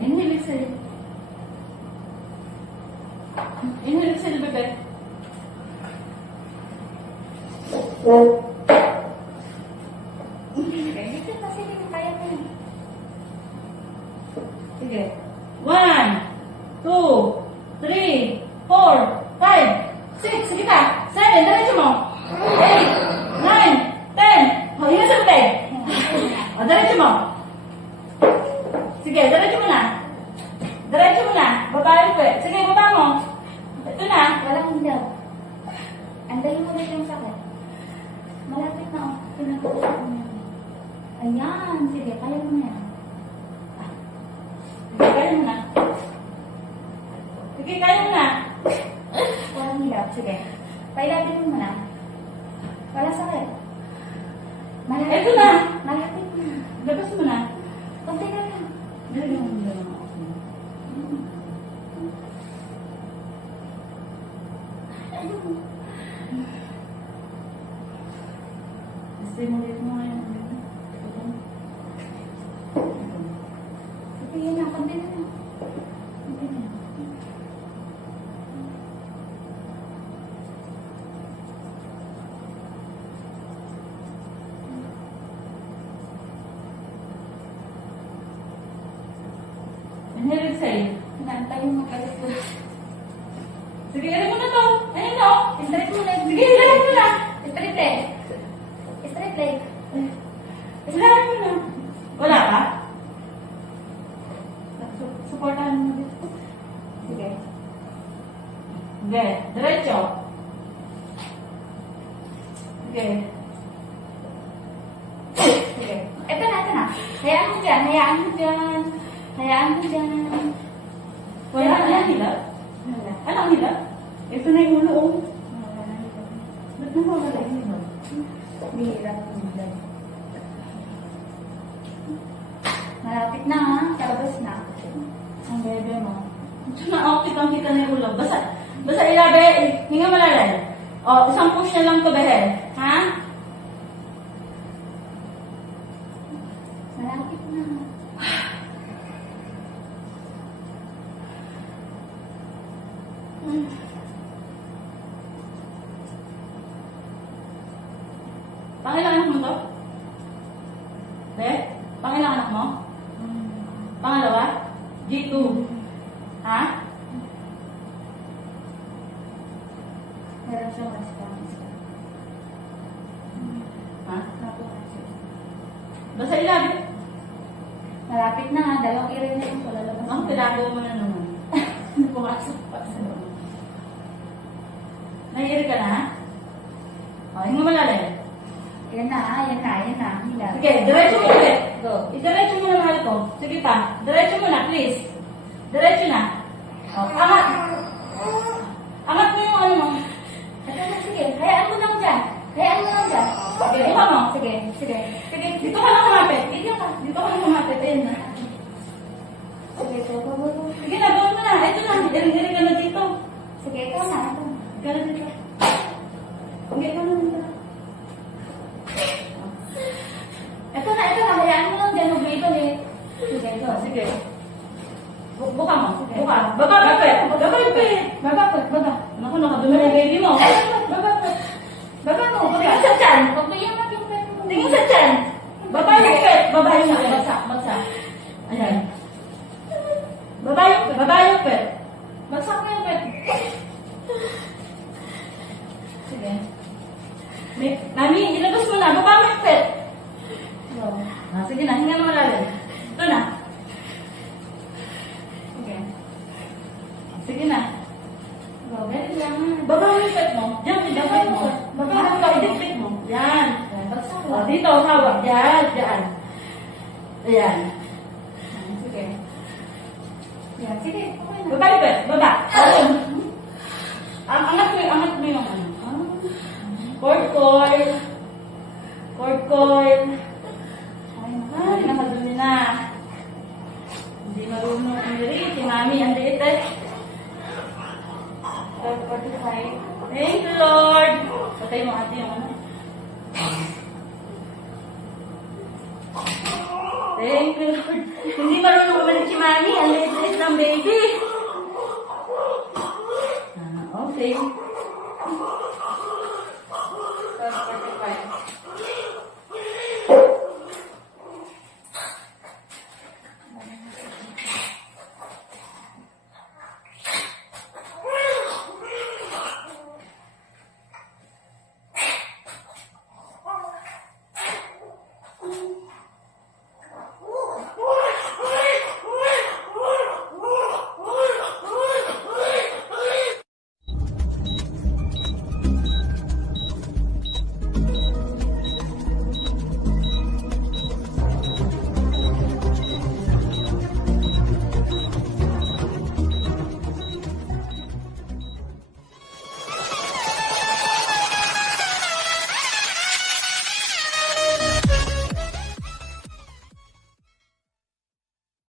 Inhale, exhale. Inhale, exhale, bebe. Okay, dito na, sige, kaya mo yan. Sige. 1, 2, 3, 4, 5, 6, sige pa. 7, diretso mo. 8, 9, 10. O, yun sa bebe. O, diretso mo. Sige, diretso mo na. Diretso mo na. Baba yung pwet. Sige, baba mo. Ito na. Walang hindaw. Andayin mo na yung sakit. Malapit na, oh. Pinag-uusap mo na. Ayan, sige, kaya mo na yan. Sige, kaya mo na. Sige, kaya mo na. Walang hirap, sige. Pailapin mo na. Wala sakit. Malapit Ito na. Malapit na. Labas mo na. Kunti na lang. Dali mo na. Stimulate mo nga yun. Sige, yun na. Kunti na lang. Kunti na. Inhale, exhale. Hinantayin mo kayo po. Sige, ano mo na to? Ano to? Straight mo leg. Sige, ilagay mo na. Straight leg. Straight leg. Ilagay mo na. Wala ka? Supportahan mo dito. Sige. Sige, diretso. Sige. Sige. Ito na, ito na. Hayaan mo dyan, hayaan mo dyan. Hayaan mo dyan. Wala ka na hilap? Wala. Ano ang hilap? Ito na yung ulo, oh. Wala na ito. Ba't na wala yung hilap? Bihirap mo dyan. Malapit na ha. Tapos na. Ang bebe mo. Ito na, oh, kitang-kita na yung ulo. Basta ilabe, hinga malalim. O, isang push na lang to, behel. Ha? Malapit na. Pangilang anak mo to? Be? Pangilang anak mo? Pangalawa? G2. Ha? Meron siyang response. Ha? Napukasin. Basta ilabe. Malapit na ha. Dalawang area na yung palalabas. Ang tinago mo na naman. Pumasok pa sa loob. Naiiri ka na, ha? O, hinga malalim. Yan na ha. Yan na. Yan na. Hila. Sige, diretso mo ulit. Go. Diretso mo na mahal ko. Sige pa. Diretso mo na, please. Diretso na. O, angat. Angat mo yung ano mo. Ito na. Sige. Hayaan mo lang dyan. Hayaan mo lang dyan. Sige, buka mo. Sige. Sige. Sige. Dito ka lang kumapit. Dito ka. Dito ka lang kumapit. Ayun na. Sige. Go. Go. Go. Go. Sige na, gawin mo na. Ito na. Iring-iring ka na dito. Sige. Ito na. Ito na. Ikaw na dito. Sige, ikaw na dito. Ito na. Ito na. Hayaan mo lang dyan. Huwag mo ibalik. Sige. Go. Sige. Buka mo. Buka. Baba, baba. Baba, baba. Baba po. Baba. Naku, nakadumi na yung baby mo. Baba po. Baba po. Tingin sa tiyan. Huwag mo yung maging pwede mo. Tingin sa tiyan. Baba yung pet. Baba yung pet. Bagsak, bagsak. Ayan. Baba yung pet. Bagsak mo yung pet. Sige. Mami, ilabas mo na. Baba mo yung pet. Go. Sige na, hinga na malalim. Ito na. Sige. Sige na. Go. Ganun lang. Baba mo yung pet mo. Diyan, idikit mo. Baba mo, idikit mo. Yan. Bagsak O, lang. dito, hawak. Yan, yan. Ayan. Sige. Yan. Sige. Okay na. Baba yung pet. Baba. Angat mo yung ano. Cord coil. Cord coil. Ay, nakadumi na. Hindi marunong umiri. Si Mami, ang liit eh. 12:45. Thank you, Lord. Patay mo ate yung ano. Thank you, Lord. Hindi marunong umiri si Mami. Honey, ang liit-liit ng baby.